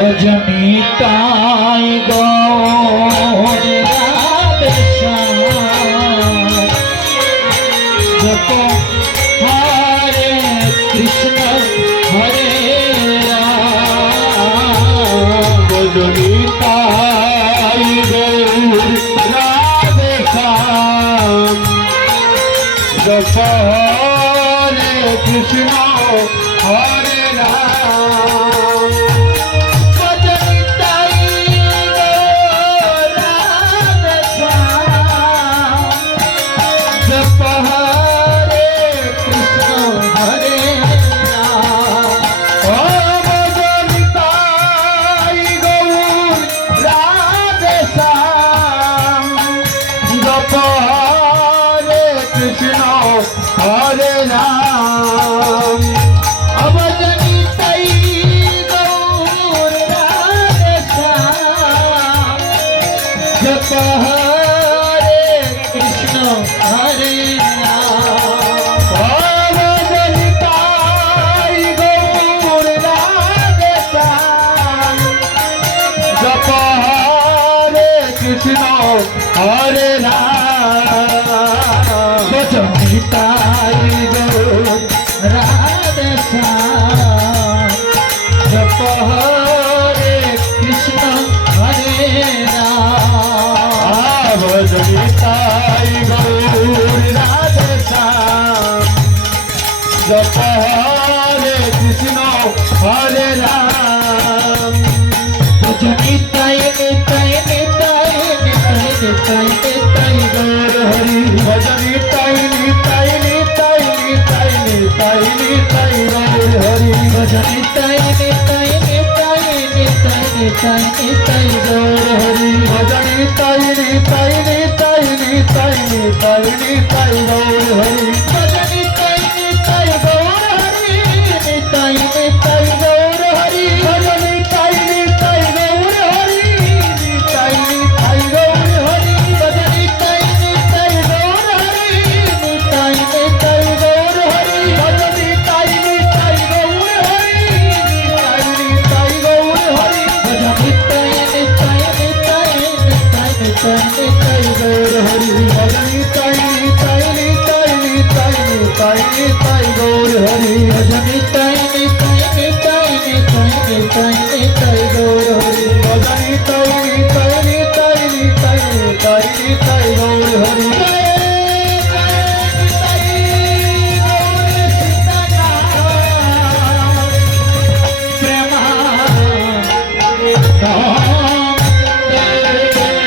জনিতাই গৌর জপ হরে কৃষ্ণ হরে রাম জনিতাই গৌর জপ হরে কৃষ্ণ হরে রাম हरे राम अवजनिताई गौर राधे श्याम जप हरे कृष्ण हरे राम अवजनिताई गौर राधे श्याम जप हरे कृष्ण हरे राम जनिताई गौर राधे श्याम जप हरे कृष्ण हरे राम जनिताई गौर राधे श्याम जप हरे कृष्ण हरे राम जनिताई निताई निताई निताई निताई निताई गौर हरि भजनिताई निताई निताई निताई निताई निताई गौर हरि भजनिताई निताई निताई निताई निताई निताई गौर हरि भजनिताई निताई निताई निताई निताई निताई गौर हरि भजनिताई निताई गौर हरि निताई निताई गौर हरि भजनिताई निताई गौर हरि निताई निताई गौर हरि भजनिताई निताई गौर हरि निताई निताई गौर हरि भजनिताई निताई गौर हरि निताई निताई गौर हरि भजनिताई निताई निताई निताई निताई